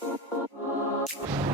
you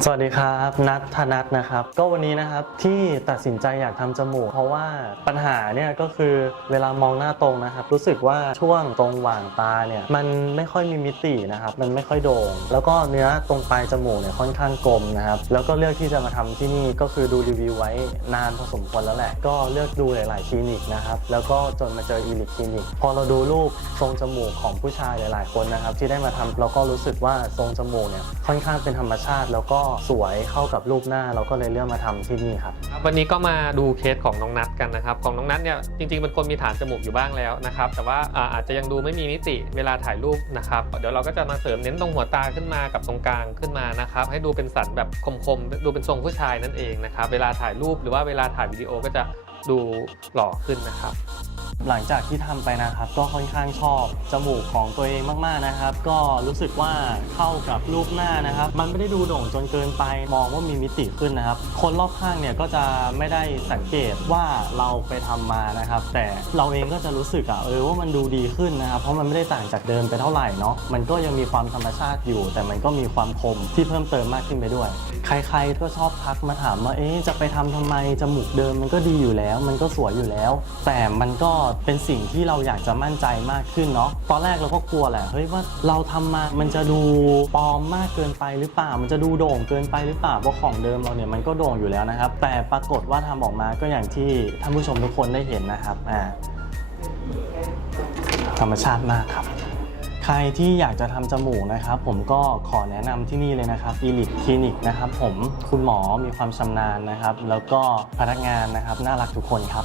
สวัสดีครับนัทธนัทนะครับ ก็วันนี้นะครับที่ตัดสินใจอยากทำจมูก เพราะว่าปัญหาเนี่ยก็คือเวลามองหน้าตรงนะครับ รู้สึกว่าช่วงตรงหว่างตาเนี่ยมันไม่ค่อยมีมิตินะครับ มันไม่ค่อยโด่ง แล้วก็เนื้อตรงปลายจมูกเนี่ยค่อนข้างกลมนะครับ แล้วก็เลือกที่จะมาทำที่นี่ก็คือดูรีวิวไว้นานพอสมควรแล้วแหละ ก็เลือกดูหลาย ๆ คลินิกนะครับ แล้วก็จนมาเจออีลิคคลินิก พอเราดูรูปทรงจมูกของผู้ชายหลาย ๆ คนนะครับที่ได้มาทำเราก็รู้สึกว่าทรงจมูกเนี่ยค่อนข้างเป็นธรรมชาติแล้วก็สวยเข้ากับรูปหน้าเราก็เลยเลือกมาทำที่นี่ครับ วันนี้ก็มาดูเคสของน้องนัทกันนะครับ ของน้องนัทเนี่ยจริงๆเป็นคนมีฐานจมูกอยู่บ้างแล้วนะครับแต่ว่าอ่าอาจจะยังดูไม่มีมิติเวลาถ่ายรูปนะครับเดี๋ยวเราก็จะมาเสริมเน้นตรงหัวตาขึ้นมากับตรงกลางขึ้นมานะครับให้ดูเป็นสันแบบคมๆดูเป็นทรงผู้ชายนั่นเองนะครับเวลาถ่ายรูปหรือว่าเวลาถ่ายวิดีโอก็จะดูหล่อขึ้นนะครับ หลังจากที่ทำไปนะครับก็ค่อนข้างชอบจมูกของตัวเองมากๆนะครับ ก็รู้สึกว่าเข้ากับรูปหน้านะครับ มันไม่ได้ดูโด่งจนเกินไปมองว่ามีมิติขึ้นนะครับ คนรอบข้างเนี่ยก็จะไม่ได้สังเกตว่าเราไปทำมานะครับ แต่เราเองก็จะรู้สึกอะเออว่ามันดูดีขึ้นนะครับ เพราะมันไม่ได้ต่างจากเดิมไปเท่าไหร่เนาะมันก็ยังมีความธรรมชาติอยู่ แต่มันก็มีความคมที่เพิ่มเติมมากขึ้นไปด้วย ใครๆก็ชอบทักมาถามว่าเอ๊ะจะไปทำทำไมจมูกเดิมมันก็ดีอยู่แล้ว มันก็สวยอยู่แล้ว แต่มันก็เป็นสิ่งที่เราอยากจะมั่นใจมากขึ้นเนาะตอนแรกเราก็กลัวแหละเฮ้ยว่าเราทำมามันจะดูปลอมมากเกินไปหรือเปล่า มันจะดูโด่งเกินไปหรือเปล่าเพราะของเดิมเราเนี่ยมันก็โด่งอยู่แล้วนะครับ แต่ปรากฏว่าทำออกมาก็อย่างที่ท่านผู้ชมทุกคนได้เห็นนะครับอ่าธรรมชาติมากครับ ใครที่อยากจะทำจมูกนะครับ ผมก็ขอแนะนำที่นี่เลยนะครับ e l i t Clinic นะครับผมคุณหมอมีความชำนาญนะครับ แล้วก็พนักงานนะครับน่ารักทุกคนครับ